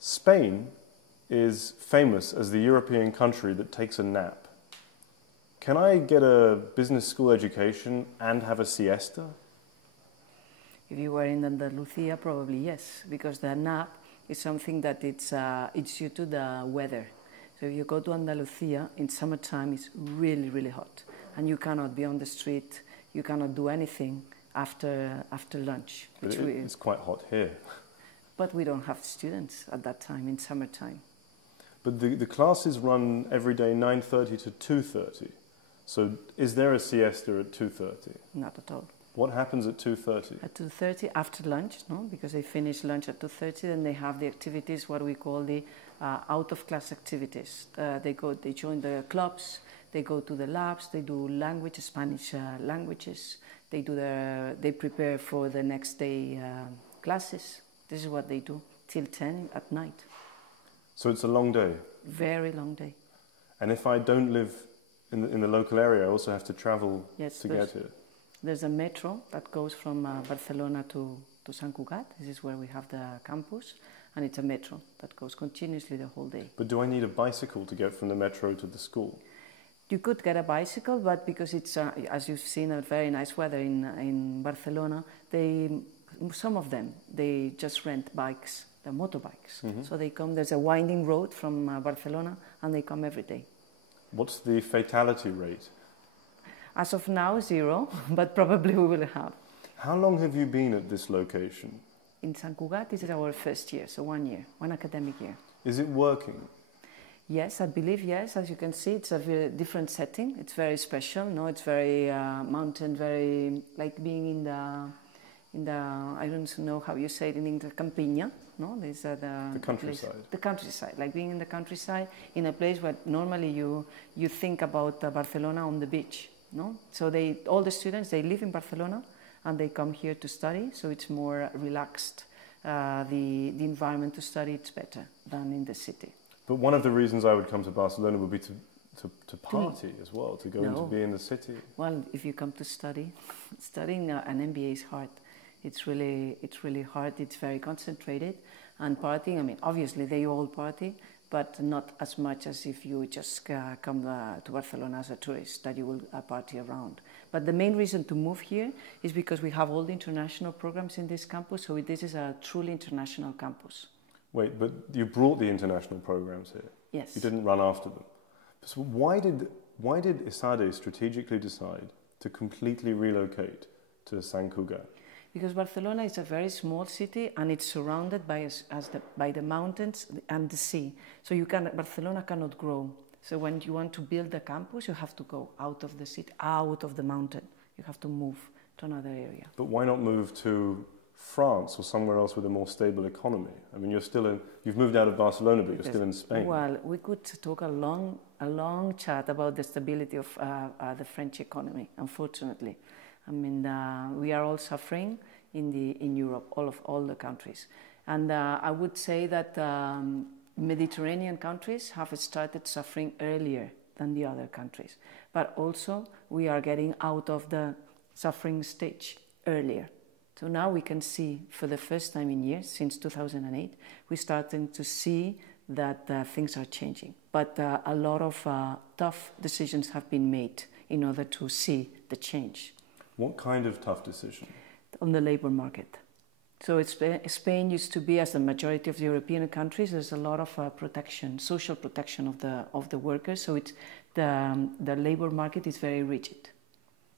Spain is famous as the European country that takes a nap. Can I get a business school education and have a siesta? If you were in Andalusia, probably yes, because the nap is something that it's due to the weather. So if you go to Andalusia, in summertime it's really, really hot. And you cannot be on the street, you cannot do anything after lunch. It's quite hot here. But we don't have students at that time, in summertime. But the classes run every day 9:30 to 2:30. So is there a siesta at 2:30? Not at all. What happens at 2:30? At 2:30 after lunch, no? Because they finish lunch at 2:30, then they have the activities, what we call the out-of-class activities. They join the clubs, they go to the labs, they do language, Spanish languages. They prepare for the next day classes. This is what they do till 10 at night. So it's a long day? Very long day. And if I don't live in the local area, I also have to travel to get here? There's a metro that goes from Barcelona to Sant Cugat. This is where we have the campus. And it's a metro that goes continuously the whole day. But do I need a bicycle to get from the metro to the school? You could get a bicycle, but because it's, as you've seen, a very nice weather in Barcelona, some of them, they just rent bikes, the motorbikes. Mm-hmm. So they come, there's a winding road from Barcelona, and they come every day. What's the fatality rate? As of now, 0, but probably we will have. How long have you been at this location? In Sant Cugat, this is our first year, so 1 year, one academic year. Is it working? Yes, I believe yes. As you can see, it's a very different setting. It's very special. No, it's very mountain, very like being in the I don't know how you say it in English, Campiña. No, these are the countryside. Place, the countryside, like being in the countryside in a place where normally you think about Barcelona on the beach. No, so all the students they live in Barcelona and they come here to study. So it's more relaxed. The environment to study it's better than in the city. But one of the reasons I would come to Barcelona would be to party as well, to go and to be in the city. Well, if you come to study, studying an MBA is hard. It's really hard. It's very concentrated, and partying. I mean, obviously they all party, but not as much as if you just come to Barcelona as a tourist that you will party around. But the main reason to move here is because we have all the international programs in this campus. So this is a truly international campus. Wait, but you brought the international programs here? Yes. You didn't run after them. So why did ESADE strategically decide to completely relocate to Sant Cugat? Because Barcelona is a very small city and it's surrounded by the mountains and the sea. So Barcelona cannot grow. So when you want to build a campus, you have to go out of the city, out of the mountain. You have to move to another area. But why not move to France or somewhere else with a more stable economy? I mean, you've moved out of Barcelona, but you're still in Spain. Well, we could talk a long chat about the stability of the French economy, unfortunately. I mean, we are all suffering in Europe, all the countries. And I would say that Mediterranean countries have started suffering earlier than the other countries. But also, we are getting out of the suffering stage earlier. So now we can see, for the first time in years, since 2008, we're starting to see that things are changing. But a lot of tough decisions have been made in order to see the change. What kind of tough decision? On the labor market. So Spain used to be, as the majority of the European countries, there's a lot of protection, social protection of the workers. So the labor market is very rigid.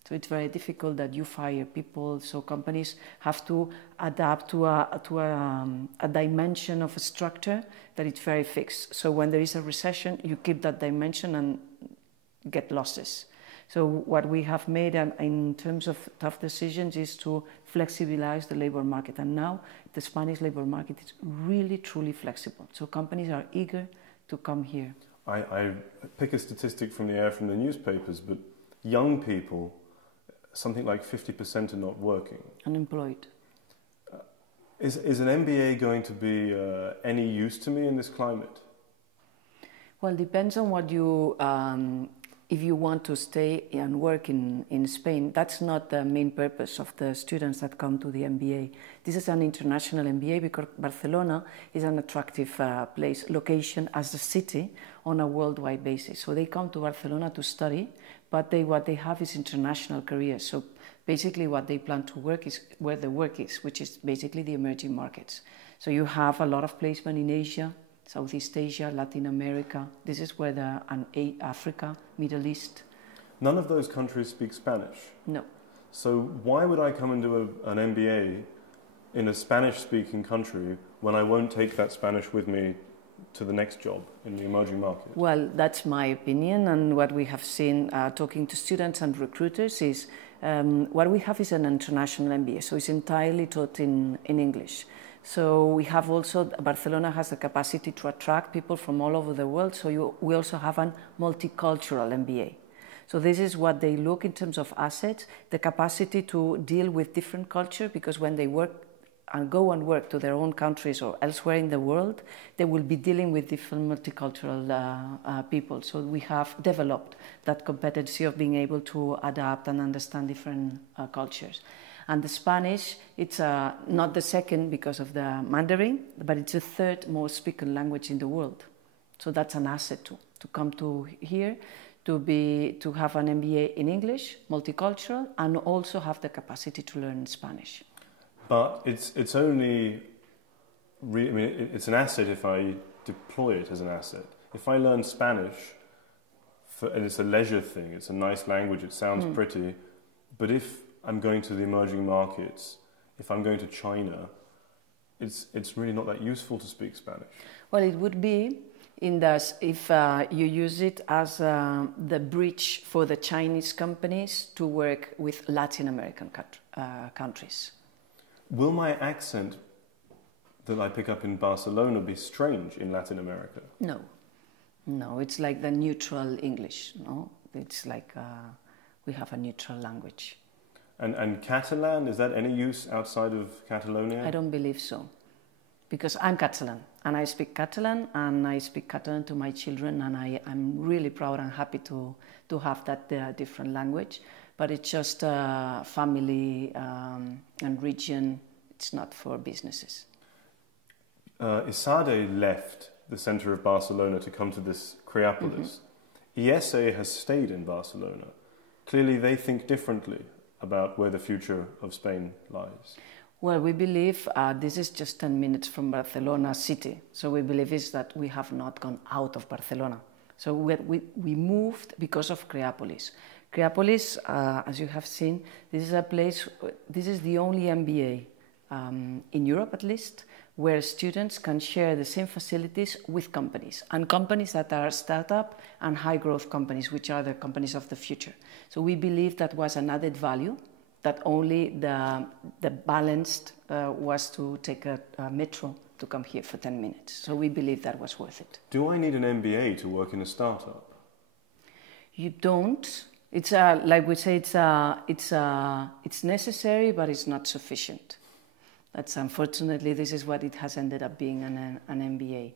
So it's very difficult that you fire people. So companies have to adapt to a dimension of a structure that is very fixed. So when there is a recession, you keep that dimension and get losses. So what we have made in terms of tough decisions is to flexibilize the labor market. And now the Spanish labor market is really, truly flexible. So companies are eager to come here. I pick a statistic from the air from the newspapers, but young people, something like 50% are not working. Unemployed. Is an MBA going to be any use to me in this climate? Well, depends on what you if you want to stay and work in Spain, that's not the main purpose of the students that come to the MBA. This is an international MBA because Barcelona is an attractive location as a city on a worldwide basis. So they come to Barcelona to study, but what they have is international careers. So basically what they plan to work is where the work is, which is basically the emerging markets. So you have a lot of placement in Asia, Southeast Asia, Latin America. This is where Africa, Middle East. None of those countries speak Spanish? No. So why would I come into an MBA in a Spanish-speaking country when I won't take that Spanish with me to the next job in the emerging market? Well, that's my opinion, and what we have seen talking to students and recruiters is what we have is an international MBA, so it's entirely taught in English. So we have also, Barcelona has the capacity to attract people from all over the world, so we also have a multicultural MBA. So this is what they look in terms of assets, the capacity to deal with different culture, because when they work and go and work to their own countries or elsewhere in the world, they will be dealing with different multicultural people. So we have developed that competency of being able to adapt and understand different cultures. And the Spanish, it's not the second because of the Mandarin, but it's the third most spoken language in the world. So that's an asset to come to here, to have an MBA in English, multicultural, and also have the capacity to learn Spanish. But it's only, it's an asset if I deploy it as an asset. If I learn Spanish, and it's a leisure thing, it's a nice language, it sounds pretty, but if I'm going to the emerging markets, if I'm going to China, it's really not that useful to speak Spanish. Well, it would be if you use it as the bridge for the Chinese companies to work with Latin American countries. Will my accent that I pick up in Barcelona be strange in Latin America? No. No, it's like the neutral English, no? It's like we have a neutral language. And Catalan, is that any use outside of Catalonia? I don't believe so, because I'm Catalan, and I speak Catalan to my children, and I'm really proud and happy to have that different language, but it's just family and region, it's not for businesses. ESADE left the center of Barcelona to come to this Creapolis. ESA has stayed in Barcelona. Clearly they think differently about where the future of Spain lies. Well, we believe this is just 10 minutes from Barcelona city. So we believe is that we have not gone out of Barcelona. So we moved because of Creapolis. Creapolis, as you have seen, this is a place, this is the only MBA in Europe at least, where students can share the same facilities with companies, and companies that are startup and high growth companies, which are the companies of the future. So we believe that was an added value, that only the balanced was to take a metro to come here for 10 minutes. So we believe that was worth it. Do I need an MBA to work in a startup? You don't. It's like we say, it's necessary, but it's not sufficient. That's unfortunately, this is what it has ended up being an MBA.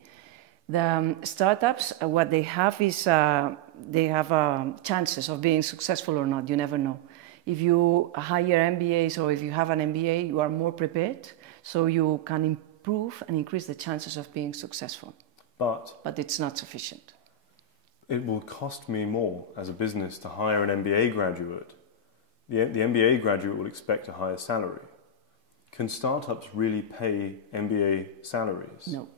The startups, what they have is they have chances of being successful or not. You never know. If you hire MBAs or if you have an MBA, you are more prepared, so you can improve and increase the chances of being successful. But it's not sufficient. It will cost me more as a business to hire an MBA graduate. The MBA graduate will expect a higher salary. Can startups really pay MBA salaries? No,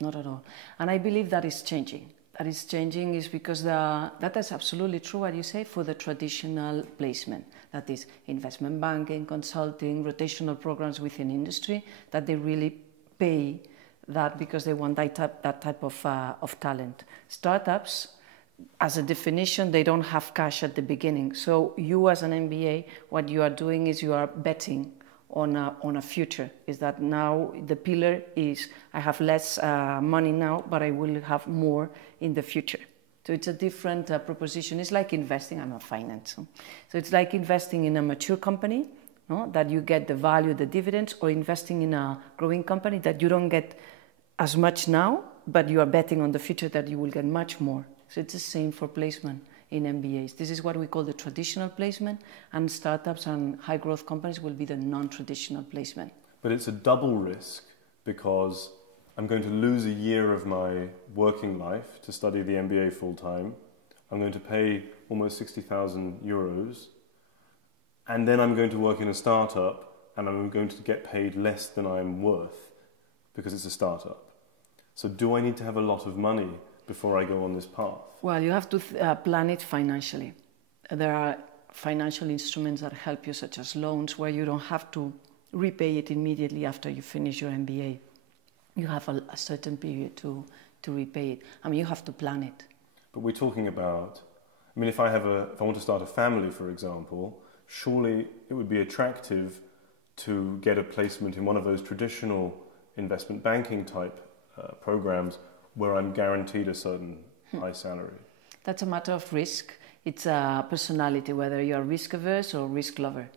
not at all. And I believe that is changing. That is changing is because that is absolutely true what you say for the traditional placement. That is investment banking, consulting, rotational programs within industry, that they really pay that because they want that type of talent. Startups, as a definition, they don't have cash at the beginning. So you as an MBA, what you are doing is you are betting on a future. Is that now the pillar is I have less money now, but I will have more in the future. So it's a different proposition. It's like investing. I'm a finance, so it's like investing in a mature company, no? That you get the value, the dividends, or investing in a growing company that you don't get as much now, but you are betting on the future that you will get much more. So it's the same for placement. in MBAs. This is what we call the traditional placement, and startups and high growth companies will be the non-traditional placement. But it's a double risk because I'm going to lose a year of my working life to study the MBA full time. I'm going to pay almost 60,000 euros, and then I'm going to work in a startup and I'm going to get paid less than I'm worth because it's a startup. So do I need to have a lot of money before I go on this path? Well, you have to plan it financially. There are financial instruments that help you, such as loans, where you don't have to repay it immediately after you finish your MBA. You have a certain period to repay it. I mean, you have to plan it. But we're talking about, I mean, if I want to start a family, for example, surely it would be attractive to get a placement in one of those traditional investment banking type programs where I'm guaranteed a certain high salary. That's a matter of risk. It's a personality, whether you're risk averse or risk lover.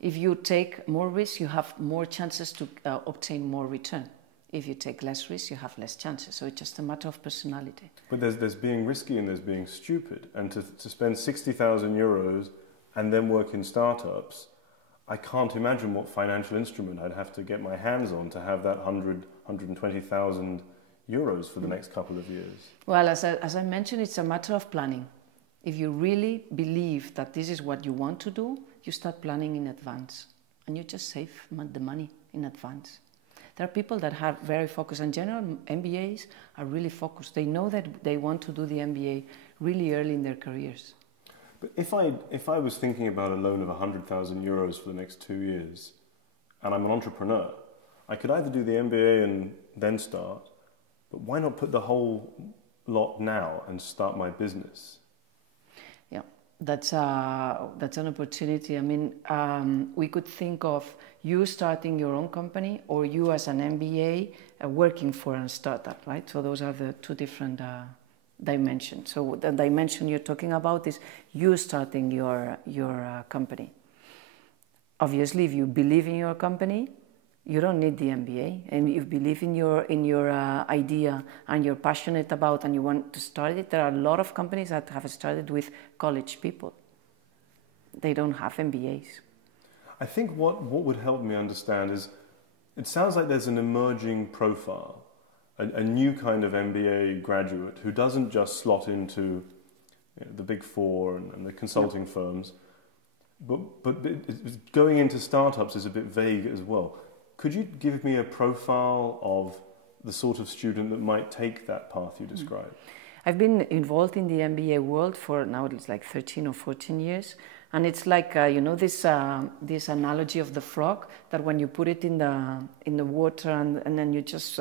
If you take more risk, you have more chances to obtain more return. If you take less risk, you have less chances. So it's just a matter of personality. But there's being risky and there's being stupid. And to spend 60,000 euros and then work in startups, I can't imagine what financial instrument I'd have to get my hands on to have that 120,000 euros for the next couple of years. Well, as I mentioned, it's a matter of planning. If you really believe that this is what you want to do, you start planning in advance. And you just save the money in advance. There are people that are very focused. In general, MBAs are really focused. They know that they want to do the MBA really early in their careers. But if I was thinking about a loan of 100,000 euros for the next 2 years, and I'm an entrepreneur, I could either do the MBA and then start, but why not put the whole lot now and start my business? Yeah, that's an opportunity. I mean, we could think of you starting your own company or you as an MBA working for a startup, right? So those are the two different dimensions. So the dimension you're talking about is you starting your company. Obviously, if you believe in your company, you don't need the MBA, and if you believe in your idea and you're passionate about and you want to start it, there are a lot of companies that have started with college people. They don't have MBAs. I think what would help me understand is, it sounds like there's an emerging profile, a new kind of MBA graduate who doesn't just slot into the big four and the consulting firms, but going into startups is a bit vague as well. Could you give me a profile of the sort of student that might take that path you described? I've been involved in the MBA world for now it's like 13 or 14 years. And it's like, this analogy of the frog, that when you put it in the water and then you just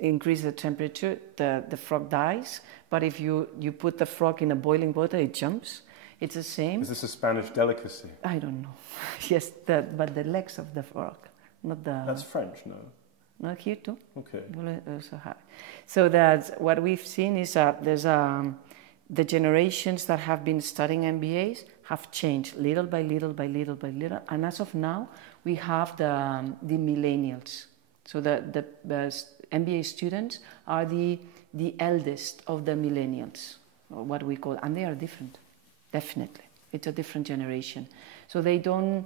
increase the temperature, the frog dies. But if you put the frog in a boiling water, it jumps. It's the same. Is this a Spanish delicacy? I don't know. Yes, but the legs of the frog, not the... That's French, no? Not here too? Okay. So that's what we've seen is the generations that have been studying MBAs have changed little by little by little by little. And as of now, we have the millennials. So the MBA students are the eldest of the millennials, or what we call, and they are different, definitely. It's a different generation. So they don't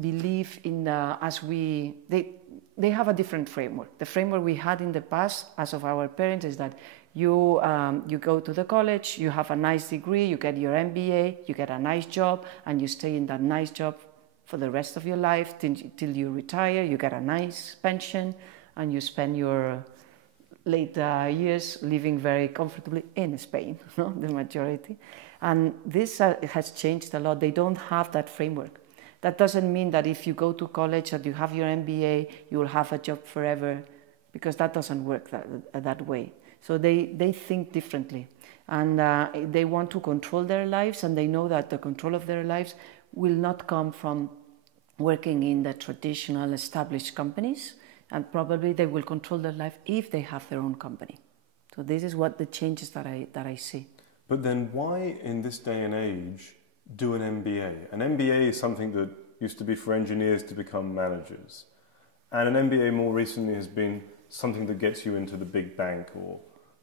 believe in they have a different framework. The framework we had in the past, as of our parents, is that you go to the college, you have a nice degree, you get your MBA, you get a nice job, and you stay in that nice job for the rest of your life till you retire. You get a nice pension, and you spend your late years living very comfortably in Spain, no? The majority. And this has changed a lot. They don't have that framework. That doesn't mean that if you go to college and you have your MBA, you will have a job forever, because that doesn't work that way. So they think differently, and they want to control their lives, and they know that the control of their lives will not come from working in the traditional established companies, and probably they will control their life if they have their own company. So this is what the changes that I see. But then why in this day and age do an MBA? An MBA is something that used to be for engineers to become managers. And an MBA more recently has been something that gets you into the big bank or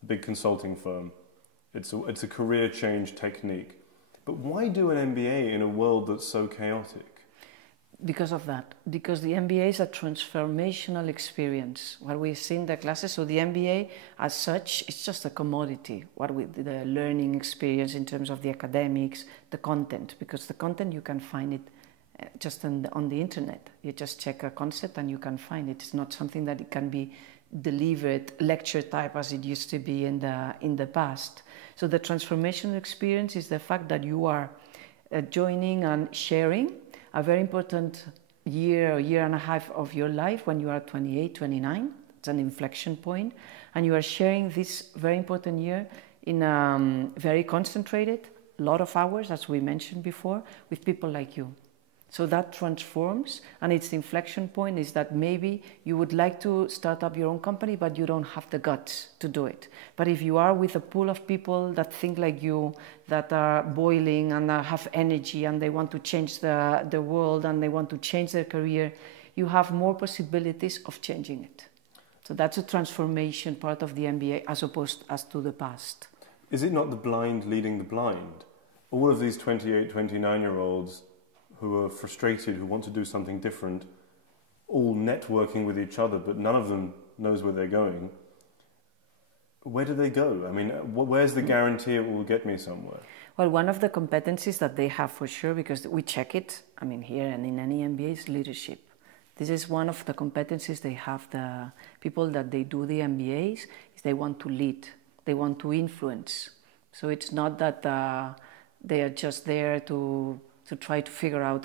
big consulting firm. It's a career change technique. But why do an MBA in a world that's so chaotic? Because of that, because the MBA is a transformational experience. What we see in the classes, so the MBA as such, it's just a commodity. What with the learning experience in terms of the academics, the content, because the content you can find it just on the internet. You just check a concept and you can find it. It's not something that it can be delivered lecture type as it used to be in the past. So the transformational experience is the fact that you are joining and sharing a very important year or year and a half of your life when you are 28, 29. It's an inflection point. And you are sharing this very important year in very concentrated, lot of hours, as we mentioned before, with people like you. So that transforms, and its inflection point is that maybe you would like to start up your own company, but you don't have the guts to do it. But if you are with a pool of people that think like you, that are boiling and have energy and they want to change the world and they want to change their career, you have more possibilities of changing it. So that's a transformation part of the MBA as opposed as to the past. Is it not the blind leading the blind? All of these 28, 29-year-olds who are frustrated, who want to do something different, all networking with each other, but none of them knows where they're going. Where do they go? I mean, where's the guarantee it will get me somewhere? Well, one of the competencies that they have for sure, because we check it, I mean, here and in any MBA, is leadership. This is one of the competencies they have. The people that they do the MBAs, is they want to lead, they want to influence. So it's not that they are just there to try to figure out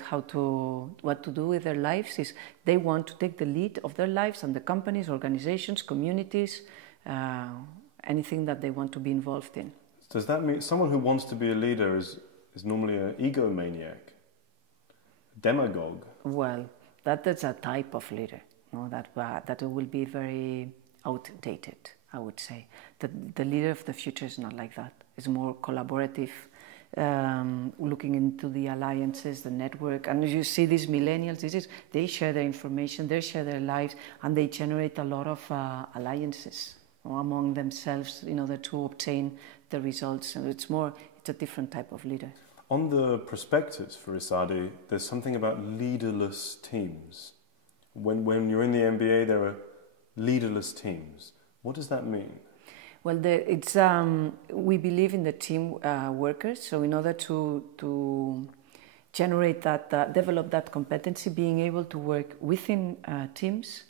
what to do with their lives. Is they want to take the lead of their lives and the companies, organizations, communities, anything that they want to be involved in. Does that mean someone who wants to be a leader is normally an egomaniac, demagogue? Well, that's a type of leader, no? That will be very outdated, I would say. The leader of the future is not like that. It's more collaborative, looking into the alliances, the network. And as you see, these millennials, they share their information, they share their lives, and they generate a lot of alliances among themselves in order to obtain the results. And it's a different type of leader. On the prospectus for ESADE, there's something about leaderless teams. When you're in the MBA, there are leaderless teams. What does that mean? Well, we believe in the team workers. So in order to generate that, develop that competency, being able to work within teams,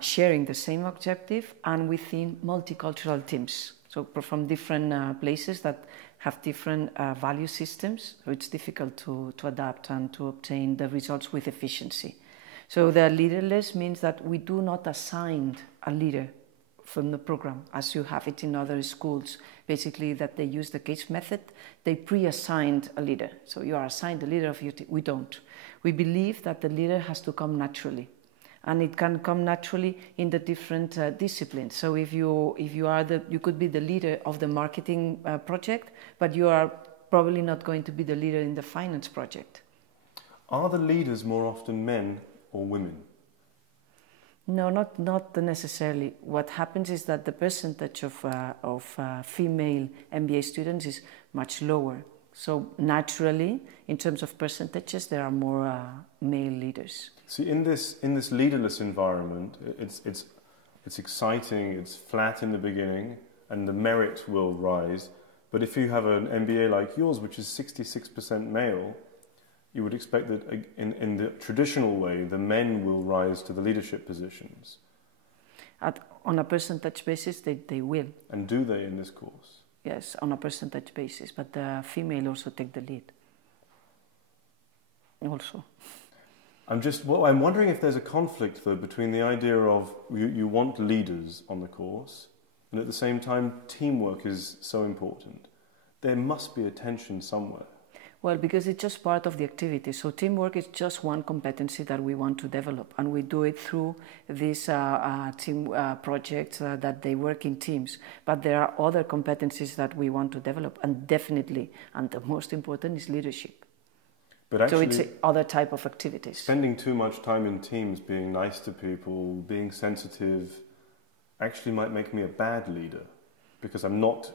sharing the same objective, and within multicultural teams. So from different places that have different value systems. So it's difficult to adapt and to obtain the results with efficiency. So the leaderless means that we do not assign a leader from the program, as you have it in other schools, basically that they use the case method. They pre-assigned a leader. So you are assigned the leader of your team. We don't. We believe that the leader has to come naturally. And it can come naturally in the different disciplines. So if you could be the leader of the marketing project, but you are probably not going to be the leader in the finance project. Are the leaders more often men or women? No, not necessarily. What happens is that the percentage of female MBA students is much lower. So naturally, in terms of percentages, there are more male leaders. See, in this leaderless environment, it's exciting. It's flat in the beginning, and the merit will rise. But if you have an MBA like yours, which is 66% male, you would expect that in the traditional way, the men will rise to the leadership positions. On a percentage basis, they will. And do they in this course? Yes, on a percentage basis, but the female also take the lead. Also. I'm wondering if there's a conflict, though, between the idea of you want leaders on the course, and at the same time, teamwork is so important. There must be a tension somewhere. Well, because it's just part of the activity. So teamwork is just one competency that we want to develop, and we do it through these team projects that they work in teams. But there are other competencies that we want to develop, and definitely, and the most important is leadership. But actually, so it's other type of activities. Spending too much time in teams, being nice to people, being sensitive, actually might make me a bad leader, because I'm not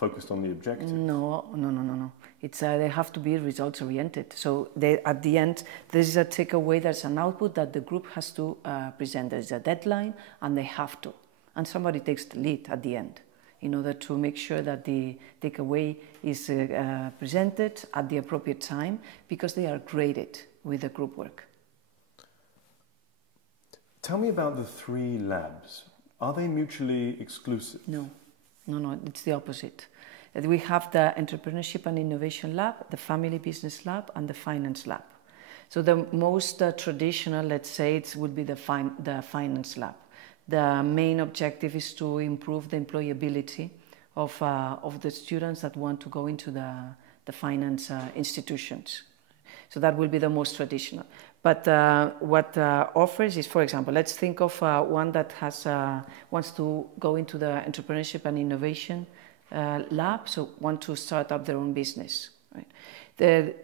focused on the objective? No. It's they have to be results oriented. So at the end, there is a takeaway. There's an output that the group has to present. There's a deadline, and they have to. And somebody takes the lead at the end in order to make sure that the takeaway is presented at the appropriate time, because they are graded with the group work. Tell me about the 3 labs. Are they mutually exclusive? No, it's the opposite. We have the Entrepreneurship and Innovation Lab, the Family Business Lab, and the Finance Lab. So the most traditional, let's say, it would be the Finance Lab. The main objective is to improve the employability of the students that want to go into the finance institutions. So that will be the most traditional. But what offers is, for example, let's think of one that wants to go into the Entrepreneurship and Innovation lab, so want to start up their own business. Right?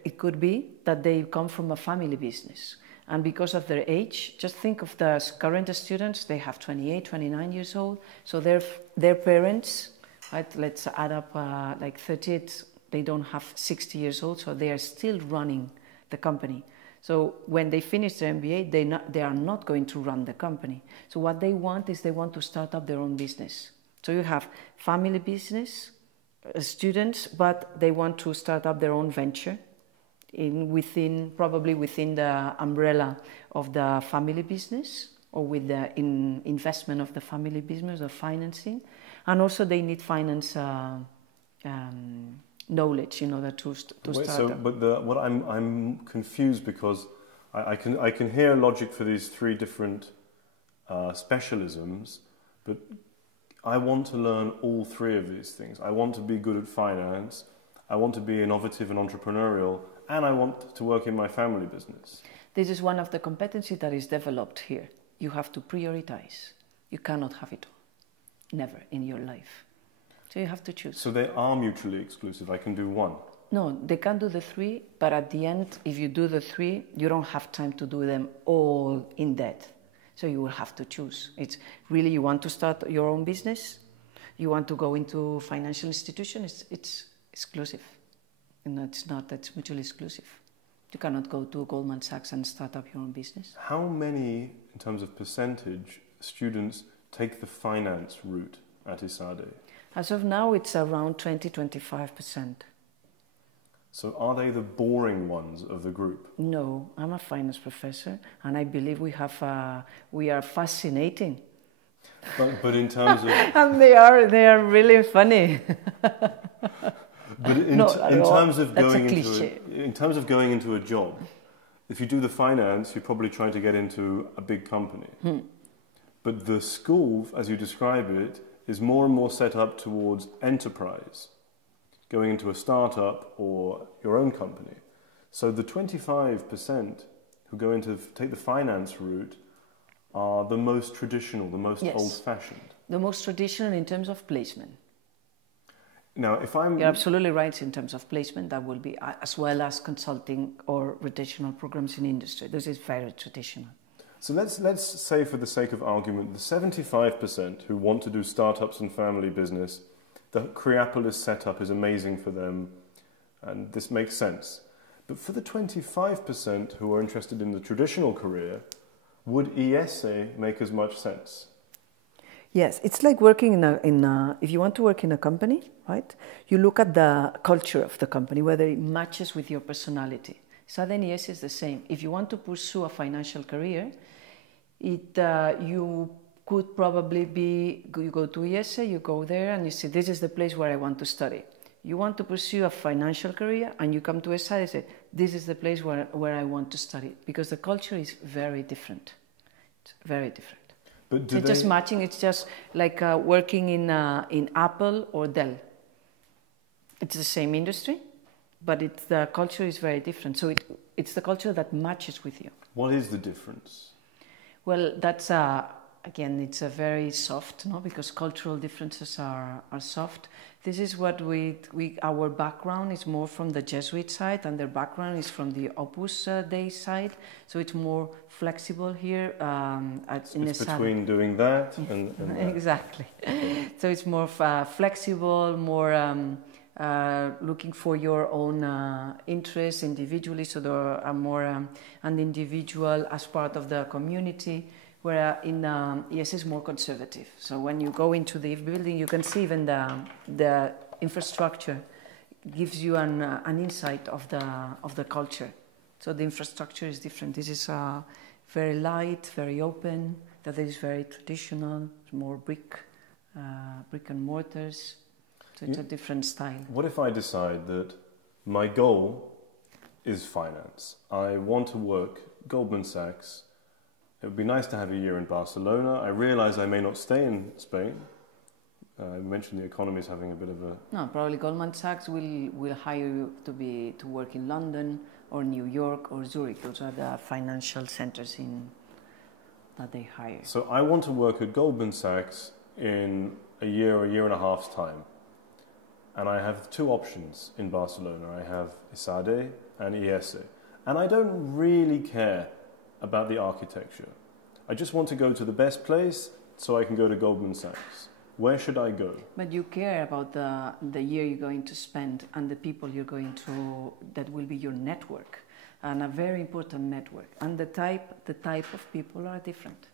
It could be that they come from a family business, and because of their age, just think of the current students, they have 28, 29 years old, so their parents, right, let's add up like 38, they don't have 60 years old, so they are still running the company. So when they finish their MBA, they are not going to run the company. So what they want is they want to start up their own business. So you have family business students, but they want to start up their own venture probably within the umbrella of the family business, or with the investment of the family business or financing. And also they need finance knowledge in order to start. So, but what I'm confused, because I can hear logic for these 3 different specialisms, but I want to learn all 3 of these things. I want to be good at finance, I want to be innovative and entrepreneurial, and I want to work in my family business. This is one of the competencies that is developed here. You have to prioritize. You cannot have it all. Never in your life. So you have to choose. So they are mutually exclusive. I can do one. No, they can do the 3, but at the end, if you do the 3, you don't have time to do them all in depth. So you will have to choose. It's really, you want to start your own business, you want to go into financial institution, it's exclusive. And that's mutually exclusive. You cannot go to Goldman Sachs and start up your own business. How many, in terms of percentage, students take the finance route at ESADE? As of now, it's around 20-25%. So are they the boring ones of the group? No, I'm a finance professor, and I believe we are fascinating. But in terms of... and they are really funny. But in terms of going into a job, if you do the finance, you're probably trying to get into a big company. But the school, as you describe it, is more and more set up towards enterprise, going into a startup or your own company. So the 25% who take the finance route are the most traditional, the most old-fashioned. The most traditional in terms of placement. Now, You're absolutely right in terms of placement. That will be as well as consulting or rotational programs in industry. This is very traditional. So let's say, for the sake of argument, the 75% who want to do startups and family business, the Creapolis setup is amazing for them, and this makes sense. But for the 25% who are interested in the traditional career, would ESADE make as much sense? Yes, it's like working if you want to work in a company, right? You look at the culture of the company, whether it matches with your personality. ESADE and ESADE is the same. If you want to pursue a financial career, you could probably you go to ESADE, you go there and you say, this is the place where I want to study. You want to pursue a financial career and you come to ESADE and say, this is the place where I want to study. Because the culture is very different. It's very different. But it's just matching. It's just like working in Apple or Dell. It's the same industry, but the culture is very different. So it's the culture that matches with you. What is the difference? Well, that's again, it's a very soft, no, because cultural differences are soft. This is what our background is more from the Jesuit side, and their background is from the Opus Dei side. So it's more flexible here. It's between doing that and that. Exactly. So it's more flexible, more looking for your own interests individually. So there are more an individual as part of the community. Where in ES is more conservative. So when you go into the building, you can see even the infrastructure gives you an insight of the culture. So the infrastructure is different. This is very light, very open. That is very traditional, more brick and mortars. So it's a different style. What if I decide that my goal is finance? I want to work Goldman Sachs. It would be nice to have a year in Barcelona. I realize I may not stay in Spain. I mentioned the economy is having a bit of a... No, probably Goldman Sachs will hire you to work in London or New York or Zurich. Those are the financial centers that they hire. So I want to work at Goldman Sachs in a year and a half's time. And I have two options in Barcelona. I have ESADE and ESADE. And I don't really care about the architecture. I just want to go to the best place so I can go to Goldman Sachs. Where should I go? But you care about the year you're going to spend and the people you're going to, that will be your network, and a very important network. And the type of people are different.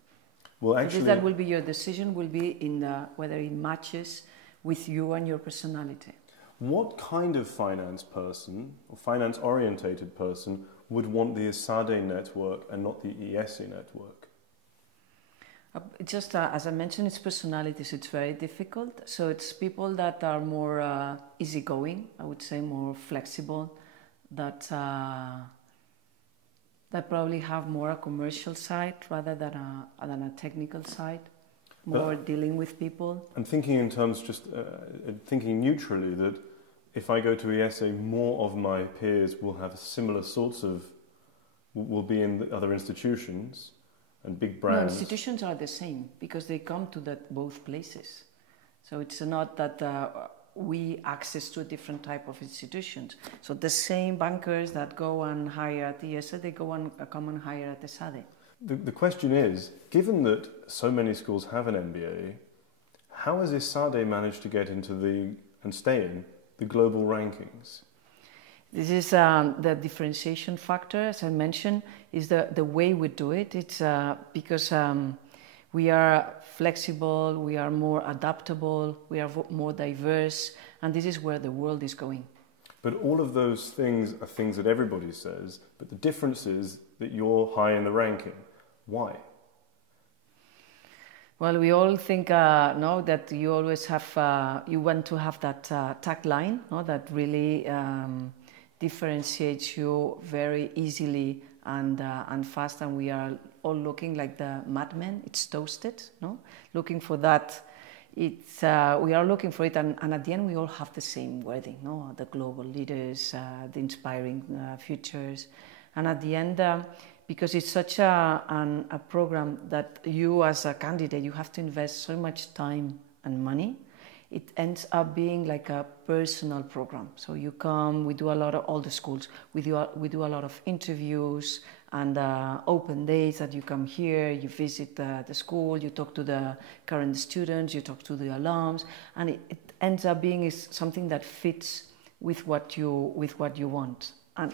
Well, actually, that will be your decision, will be in whether it matches with you and your personality. What kind of finance person or finance orientated person would want the ESADE network and not the ESE network? Just as I mentioned, it's personalities. It's very difficult. So it's people that are more easygoing, I would say, more flexible, that probably have more a commercial side rather than a technical side, more dealing with people. I'm thinking in terms, just thinking neutrally, that if I go to ESE, more of my peers will have similar sorts of, will be in the other institutions and big brands. No, institutions are the same because they come to both places. So it's not that we access to a different type of institutions. So the same bankers that go and hire at ESE, they come and hire at ESADE. The question is, given that so many schools have an MBA, how has ESADE managed to get into and stay in the global rankings? This is the differentiation factor, as I mentioned, is the way we do it. It's because we are flexible, we are more adaptable, we are more diverse, and this is where the world is going. But all of those things are things that everybody says, but the difference is that you're high in the ranking. Why? Well, we all think that you always have, you want to have that tagline, that really differentiates you very easily and fast, and we are all looking like the madmen. It's toasted, looking for that. It's we are looking for it, and at the end we all have the same wording, the global leaders, the inspiring futures, and at the end. Because it's such a program that you as a candidate, you have to invest so much time and money, it ends up being like a personal program. So you come, we do a lot of, all the schools, we do a lot of interviews and open days that you come here, you visit the school, you talk to the current students, you talk to the alums, and it ends up being something that fits with what you want. And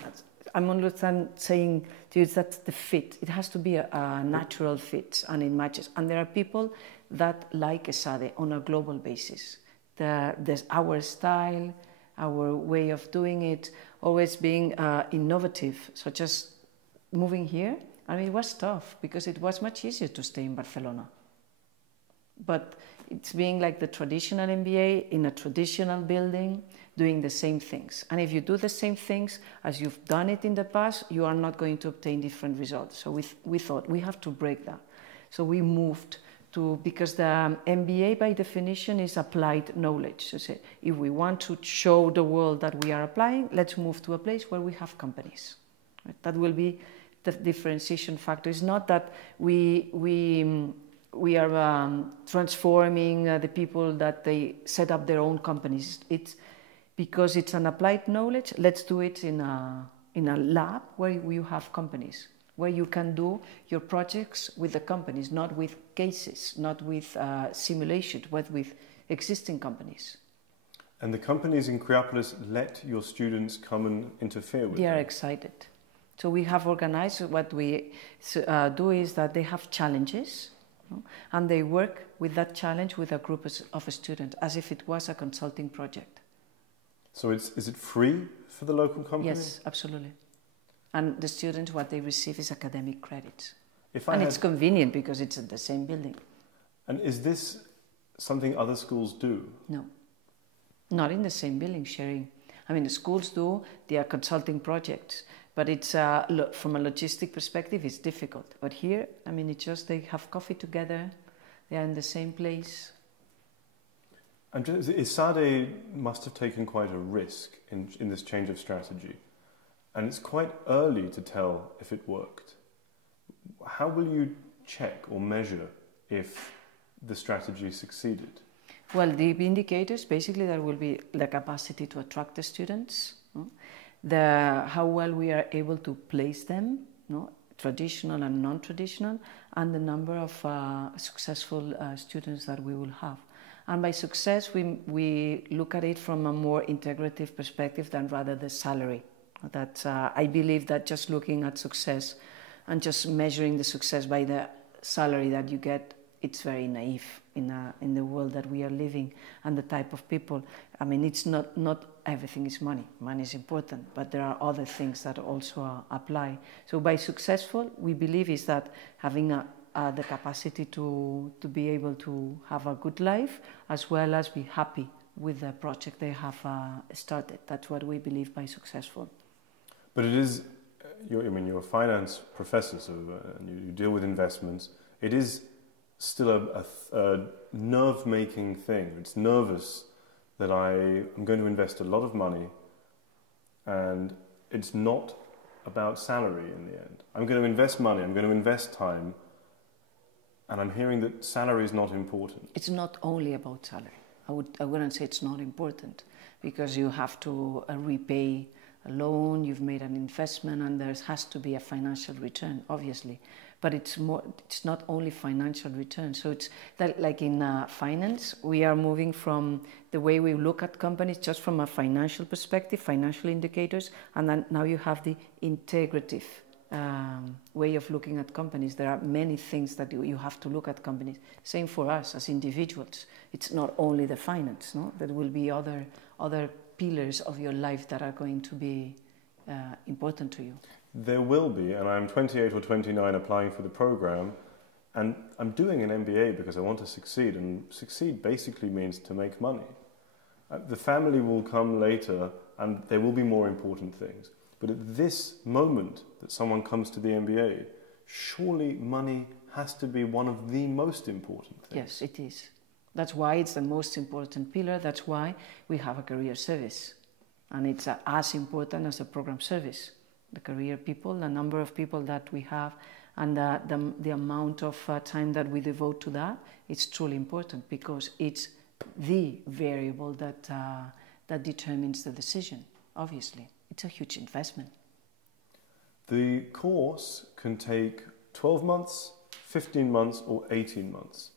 I'm only saying to you that's the fit. It has to be a natural fit, and it matches. And there are people that like ESADE on a global basis. There's our style, our way of doing it, always being innovative, such as moving here. I mean, it was tough because it was much easier to stay in Barcelona. But it's being like the traditional MBA in a traditional building, doing the same things. And if you do the same things as you've done it in the past, you are not going to obtain different results. So we thought we have to break that. So we moved to, because the MBA by definition is applied knowledge. So say, if we want to show the world that we are applying, let's move to a place where we have companies. Right? That will be the differentiation factor. It's not that we we are transforming the people that they set up their own companies. It's because it's an applied knowledge. Let's do it in a lab where you have companies, where you can do your projects with the companies, not with cases, not with simulations, but with existing companies. And the companies in Creapolis let your students come and interfere with them? They are excited. So we have organized, what we do is that they have challenges, and they work with that challenge with a group of students as if it was a consulting project. So is it free for the local company? Yes, absolutely. And the students, what they receive is academic credits. It's convenient because it's in the same building. And is this something other schools do? No, not in the same building, sharing. I mean, the schools do, they are consulting projects, but it's from a logistic perspective, it's difficult. But here, I mean, it's just they have coffee together, they are in the same place. And ESADE must have taken quite a risk in this change of strategy. And it's quite early to tell if it worked. How will you check or measure if the strategy succeeded? Well, the indicators, basically, there will be the capacity to attract the students, how well we are able to place them, traditional and non-traditional, and the number of successful students that we will have. And by success, we look at it from a more integrative perspective than rather the salary. That I believe that just looking at success and just measuring the success by the salary that you get, it's very naive in the world that we are living and the type of people. I mean, it's not everything is money. Money is important, but there are other things that also apply. So by successful, we believe is that having the capacity to be able to have a good life, as well as be happy with the project they have started. That's what we believe by successful. But it is, you're a finance professor, so you deal with investments. It is still a nerve-making thing. It's nervous that I'm going to invest a lot of money, and it's not about salary in the end. I'm going to invest money, I'm going to invest time, and I'm hearing that salary is not important. It's not only about salary. I wouldn't say it's not important, because you have to repay a loan, you've made an investment, and there has to be a financial return, obviously. But it's not only financial return. So it's that, like in finance, we are moving from the way we look at companies just from a financial perspective, financial indicators, and then now you have the integrative way of looking at companies. There are many things that you have to look at companies. Same for us as individuals. It's not only the finance, no? There will be other pillars of your life that are going to be important to you. There will be, and I'm 28 or 29 applying for the program, and I'm doing an MBA because I want to succeed, and succeed basically means to make money. The family will come later, and there will be more important things. But at this moment that someone comes to the MBA, surely money has to be one of the most important things. Yes, it is. That's why it's the most important pillar. That's why we have a career service. And it's as important as a program service. The career people, the number of people that we have, and the amount of time that we devote to that, it's truly important, because it's the variable that determines the decision, obviously. It's a huge investment. The course can take 12 months, 15 months, or 18 months.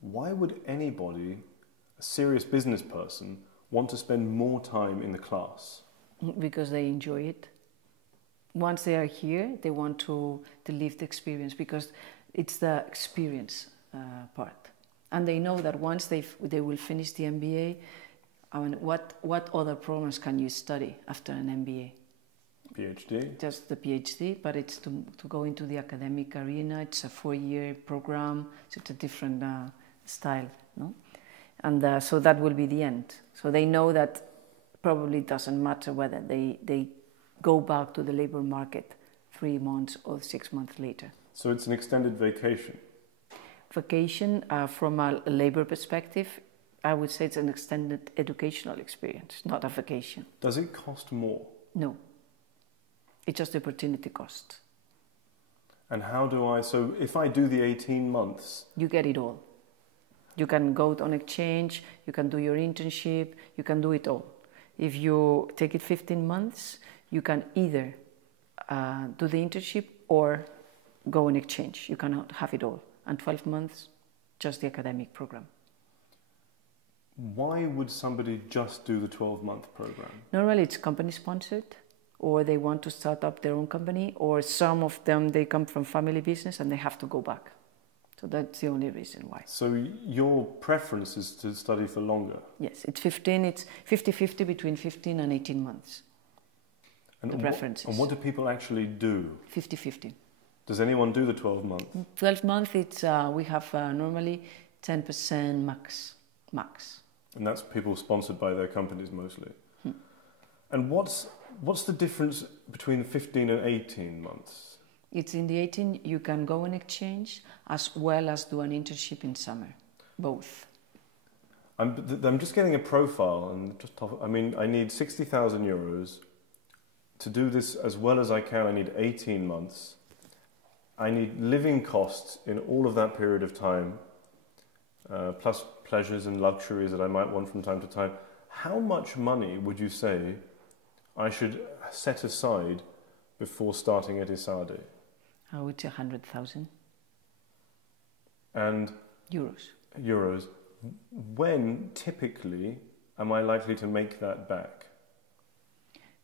Why would anybody, a serious business person, want to spend more time in the class? Because they enjoy it. Once they are here, they want to live the experience, because it's the experience part. And they know that once they will finish the MBA, I mean, what other programs can you study after an MBA? PhD? Just the PhD, but it's to go into the academic arena. It's a 4-year program. So it's a different style, no? And so that will be the end. So they know that probably it doesn't matter whether they go back to the labor market 3 months or 6 months later. So it's an extended vacation? Vacation, from a labor perspective, I would say it's an extended educational experience, not a vacation. Does it cost more? No. It's just the opportunity cost. And how do I, so if I do the 18 months... You get it all. You can go on exchange, you can do your internship, you can do it all. If you take it 15 months, you can either do the internship or go on exchange. You cannot have it all. And 12 months, just the academic program. Why would somebody just do the 12-month program? Normally it's company sponsored, or they want to start up their own company, or some of them, they come from family business and they have to go back. So that's the only reason why. So your preference is to study for longer? Yes, it's 50-50 between 15 and 18 months. And the preferences. And what do people actually do? 50-50. Does anyone do the 12 months? 12 months, it's, we have normally 10% max. And that's people sponsored by their companies mostly. And what's the difference between 15 and 18 months? It's in the 18, you can go on exchange as well as do an internship in summer, both. I'm just getting a profile, and I mean, I need 60,000 euros. To do this as well as I can, I need 18 months. I need living costs in all of that period of time, plus pleasures and luxuries that I might want from time to time. How much money would you say I should set aside before starting at ESADE? I would say 100,000. And? Euros. When, typically, am I likely to make that back?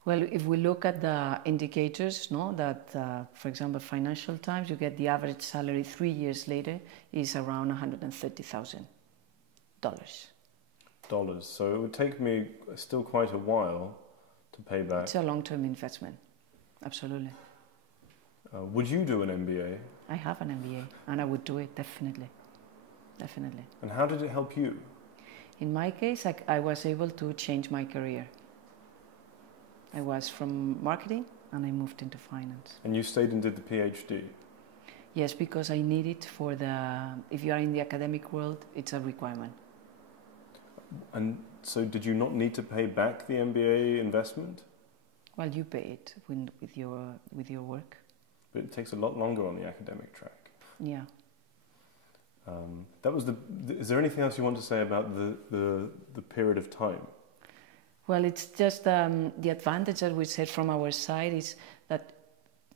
Well, if we look at the indicators, no, that, for example, Financial Times, you get the average salary 3 years later is around $130,000. So it would take me still quite a while to pay back. It's a long-term investment, absolutely. Would you do an MBA? I have an MBA, and I would do it, definitely. Definitely. And how did it help you? In my case, I was able to change my career. I was from marketing, and I moved into finance. And you stayed and did the PhD? Yes, because I need it for if you are in the academic world, it's a requirement. And so did you not need to pay back the MBA investment? Well, you pay it with your work. But it takes a lot longer on the academic track. Yeah. Is there anything else you want to say about the period of time? Well, it's just the advantage that we said from our side is that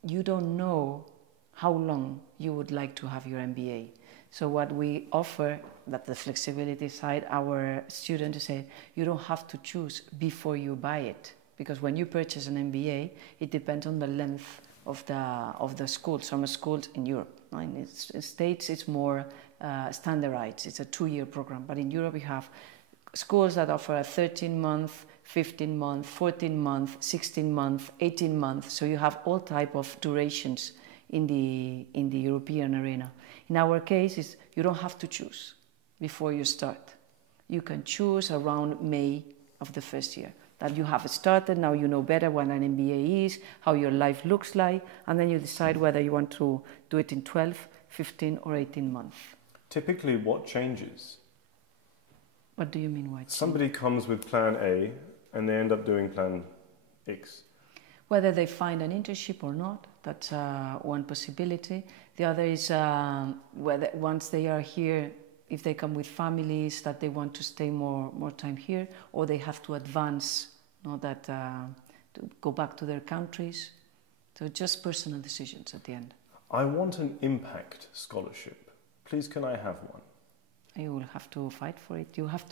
you don't know how long you would like to have your MBA. So what we offer, that the flexibility side, our students say, you don't have to choose before you buy it. Because when you purchase an MBA, it depends on the length of the school. Some schools in Europe, in the States, it's more standardized. It's a 2-year program. But in Europe, we have schools that offer a 13-month, 15-month, 14-month, 16-month, 18-month. So you have all type of durations in the European arena. In our case, you don't have to choose before you start. You can choose around May of the first year. That you have started, now you know better what an MBA is, how your life looks like, and then you decide whether you want to do it in 12, 15 or 18 months. Typically, what changes? What do you mean by change? Somebody comes with plan A and they end up doing plan X. Whether they find an internship or not, that's one possibility. The other is whether once they are here, if they come with families that they want to stay more time here, or they have to advance, to go back to their countries. So just personal decisions at the end. I want an impact scholarship. Please, can I have one? You will have to fight for it. You have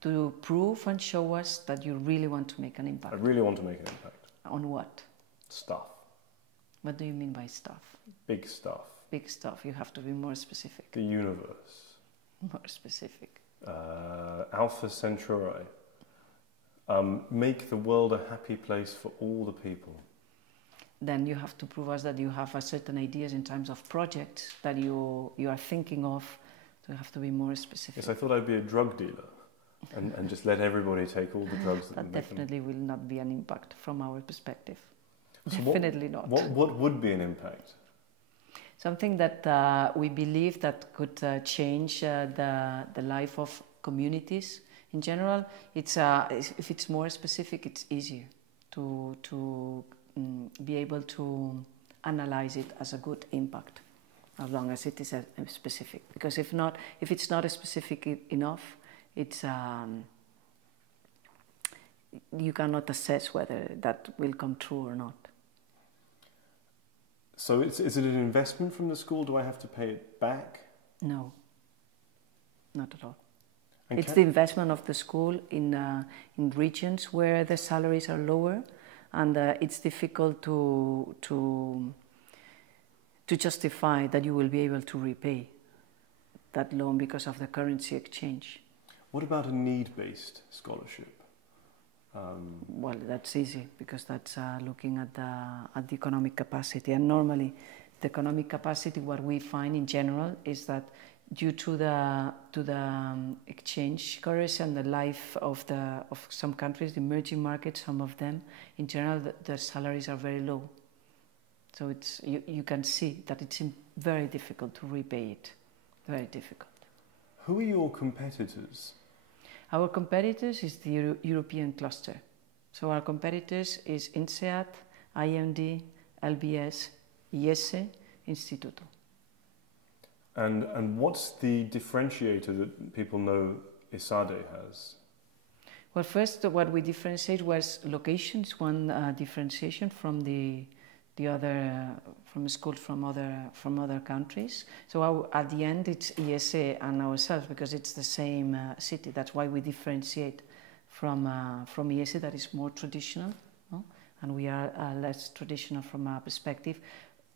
to prove and show us that you really want to make an impact. I really want to make an impact. On what? Stuff. What do you mean by stuff? Big stuff. Big stuff. You have to be more specific. The universe. More specific. Alpha Centauri. Make the world a happy place for all the people. Then you have to prove us that you have certain ideas in terms of projects that you are thinking of. So you have to be more specific. Yes, I thought I'd be a drug dealer and just let everybody take all the drugs. That definitely will not be an impact from our perspective. So Definitely not. What would be an impact? Something that we believe that could change the life of communities in general. It's if it's more specific, it's easier to be able to analyze it as a good impact, as long as it is a specific. Because if not, if it's not specific enough, it's you cannot assess whether that will come true or not. So is it an investment from the school? Do I have to pay it back? No, not at all. And it's the investment of the school in regions where the salaries are lower, and it's difficult to justify that you will be able to repay that loan because of the currency exchange. What about a need-based scholarship? Well, that's easy because that's looking at the economic capacity, and normally the economic capacity, what we find in general is that due to the exchange currency and the life of some countries, the emerging markets, some of them, in general, the salaries are very low. So it's you can see that it's very difficult to repay it, very difficult. Who are your competitors? Our competitors is the European cluster. So our competitors is ESADE, IMD, LBS, ESADE, Instituto. And what's the differentiator that people know ESADE has? Well, first, what we differentiate was locations. One differentiation from the other from schools from other countries. So at the end, it's ESA and ourselves because it's the same city. That's why we differentiate from ESA, that is more traditional, no? And we are less traditional from our perspective.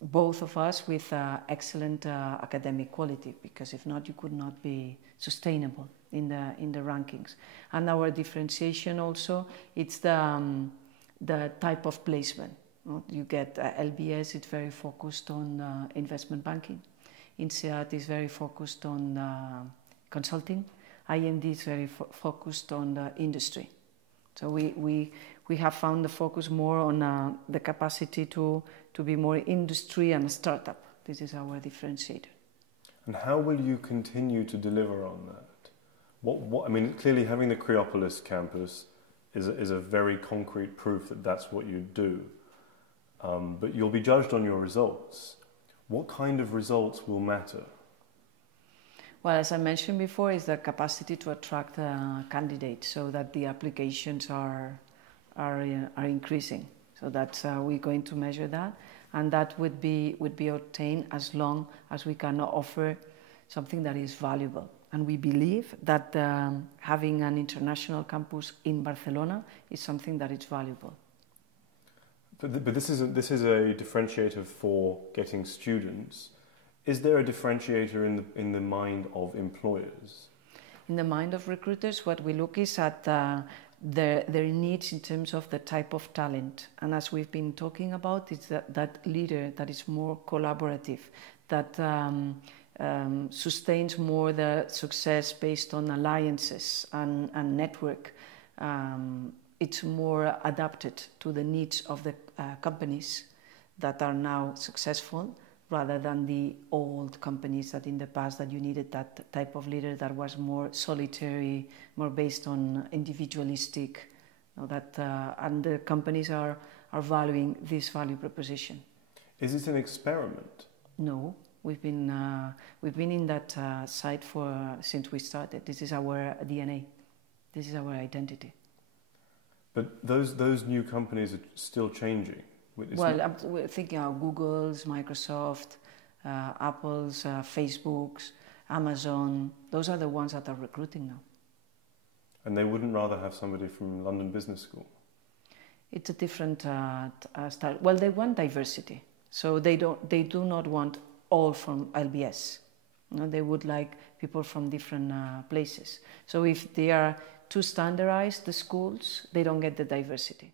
Both of us with excellent academic quality, because if not, you could not be sustainable in the rankings. And our differentiation also, it's the type of placement. You get LBS, it's very focused on investment banking. INSEAD is very focused on consulting. IMD is very focused on the industry. So we have found the focus more on the capacity to be more industry and startup. This is our differentiator. And how will you continue to deliver on that? What I mean, clearly having the Creopolis campus is a very concrete proof that that's what you do. But you'll be judged on your results. What kind of results will matter? Well, as I mentioned before, is the capacity to attract candidates, so that the applications are increasing. So that's we're going to measure that, and that would be obtained as long as we can offer something that is valuable. And we believe that having an international campus in Barcelona is something that is valuable. But this is a differentiator for getting students. Is there a differentiator in the mind of employers? In the mind of recruiters, what we look is at their needs in terms of the type of talent. And as we've been talking about, it's that leader that is more collaborative, that sustains more the success based on alliances and network. It's more adapted to the needs of the companies that are now successful, rather than the old companies that in the past that you needed that type of leader that was more solitary, more based on individualistic, and the companies are valuing this value proposition. Is it an experiment? No, we've been in that site since we started. This is our DNA. This is our identity. But those new companies are still changing. Well, we're thinking of Google's, Microsoft, Apple's, Facebook's, Amazon. Those are the ones that are recruiting now. And they wouldn't rather have somebody from London Business School? It's a different style. Well, they want diversity. So they do not want all from LBS. No, they would like people from different places. So if they are too standardized, the schools, they don't get the diversity.